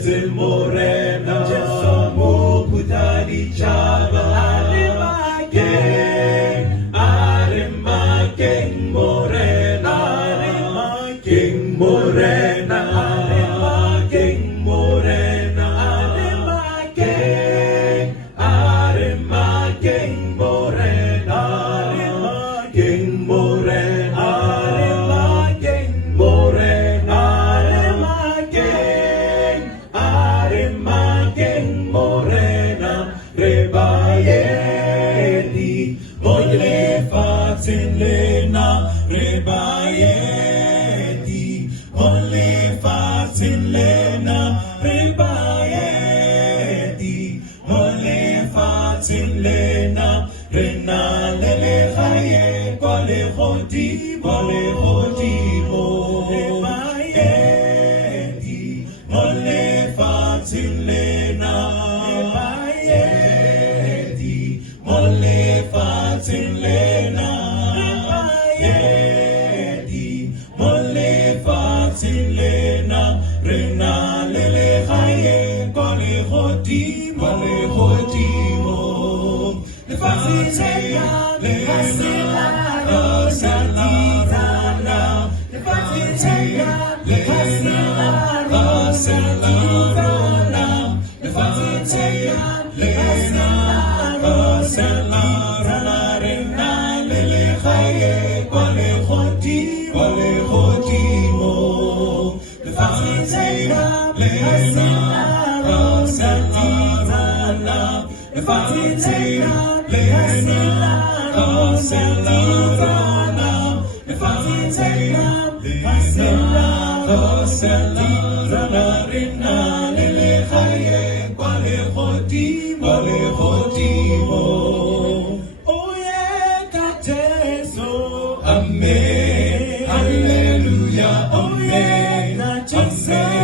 Morena, Jesomo Kutadi Chava, Arema King Morena, King Morena, King Morena, Arema King Morena, King Morena, King Morena, Morena, Rebayeti, Moile Fatinlena, Rebayeti, Moile Fatinlena, Rebayeti, Moile Fatinlena, Rena Lele Haye, Kwale Hoti, Ho, Rebayeti, Moile Fatinlena, Molle Fatinlena, Molle Fatinlena, Rena Lele Haye, Kwale Hoti, Mo, Le Fatinlena, Le Hasila, Rosalina, Le Fatinlena, Le Hasila, Rosalina, Le Fatinlena, Le Hasila, Rena Lele Haye, Kwale Hoti, Mo, Le Fatinlena, Le Hasila, Rosalina, Le Fatinlena, Le Hasila, Rosalina, Le Fatinlena, Le Hasila, Rosalina, Rena Lele Haye, Kwale Hoti, Mo. Oh yeah, Kateso, Amen, Hallelujah, Amen, Amen,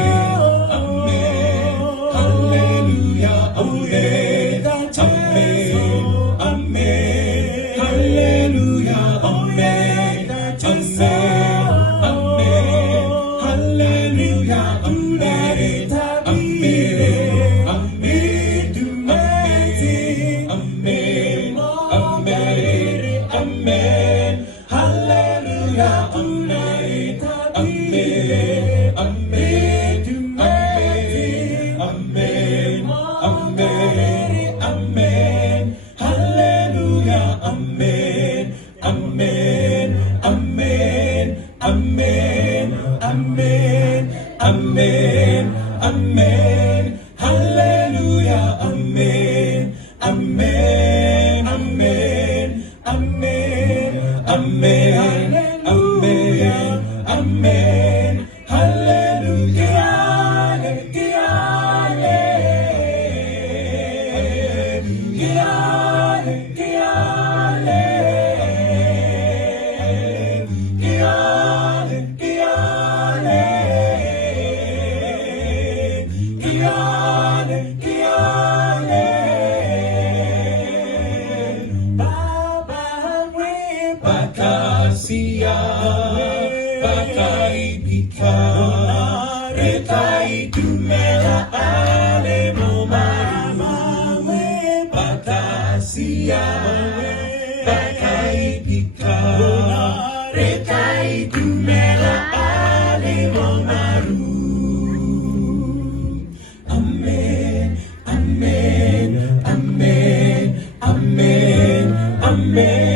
Hallelujah, Amen, Amen, Hallelujah, Amen, Hallelujah, Amen, Amen, Hallelujah, Amen, Amen, Amen, Amen, Amen, Amen, Amen, Hallelujah, Bakasia, Bakaibika, Rekai Dumela Ale Momama, Bakasia, Bakaibika, Rekai Dumela Ale Momaru. Amen, Amen, Amen, Amen, Amen.